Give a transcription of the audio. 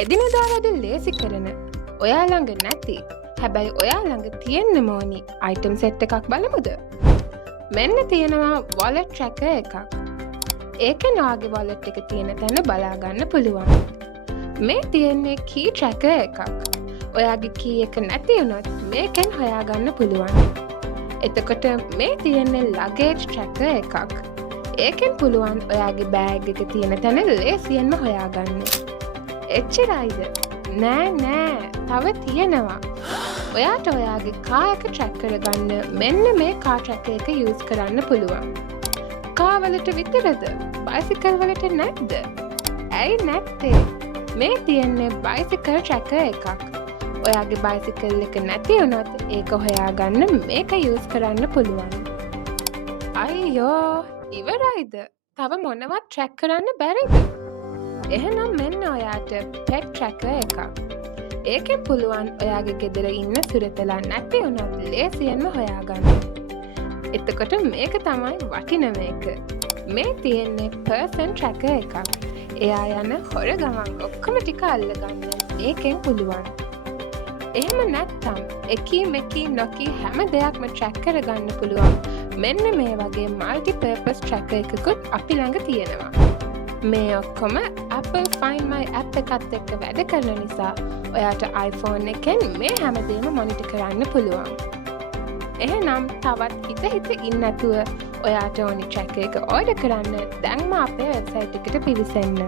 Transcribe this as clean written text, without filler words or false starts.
එදිනෙදා වැඩ ලේසි කරන ඔයා ළඟ නැති හැබැයි ඔයා ළඟ තියෙන්න ඕනි අයිටම් සෙට් එකක් බලමුද? මෙන්න තියෙනවා wallet tracker එකක්. ඒකෙන් ඔයාගේ wallet එක තියෙන තැන බලා ගන්න පුළුවන්. මේ තියෙන්නේ key tracker එකක්. ඔයාගේ key එක නැති වුණොත් මේකෙන් හොයාගන්න පුළුවන්. එතකොට මේ තියෙන්නේ luggage tracker එකක්. ඒකෙන් පුළුවන් ඔයාගේ බෑග් එක තියෙන තැන ලේසියෙන්ම හොයාගන්න. එච්චරයිද? නෑ තව තියෙනවා. ඔයාට ඔයාගේ කා එක ට්‍රැක් කරගන්න මෙන්න මේ කා ට්‍රැකර් එක යූස් කරන්න පුළුවන්. කා වලට විතරද? බයිසිකල් වලට නැද්ද? ඇයි නැත්තේ? මේ තියෙන්නේ බයිසිකල් ට්‍රැකර් එකක්. ඔයාගේ බයිසිකල් එක නැති වුණොත් ඒක හොයාගන්න මේක යූස් කරන්න පුළුවන්. අයියෝ ඉවරයිද? තව මොනවත් ට්‍රැක් කරන්න බැරිද? එහෙනම් මෙන්න ඔයාට pet tracker එකක්. ඒකෙන් පුළුවන් ඔයාගේ ගෙදර ඉන්න සුරතලා නැති වුණත් ලේසියෙන්ම හොයාගන්න. එතකොට මේක තමයි වටින මේක. මේ තියෙන්නේ person tracker එකක්. එයා යන හොර ගමන් ඔක්කොම ටික අල්ලගන්න මේකෙන් පුළුවන්. එහෙම නැත්නම් එකී මෙකී නොකී හැම දෙයක්ම track කරගන්න පුළුවන්. මෙන්න මේ වගේ multi purpose tracker එකකුත් අපි ළඟ තියෙනවා. මේ ඔක්කොම Apple Find My app එකත් එක්ක වැඩ කරන නිසා ඔයාට iPhone එකෙන් මේ හැමදේම මොනිටර් කරන්න පුළුවන්. එහෙනම් තවත් හිත ඉන්න නැතුව ඔයාට ඕනි tracker එක order කරන්න දැන්ම අපේ website එකට පිවිසෙන්න.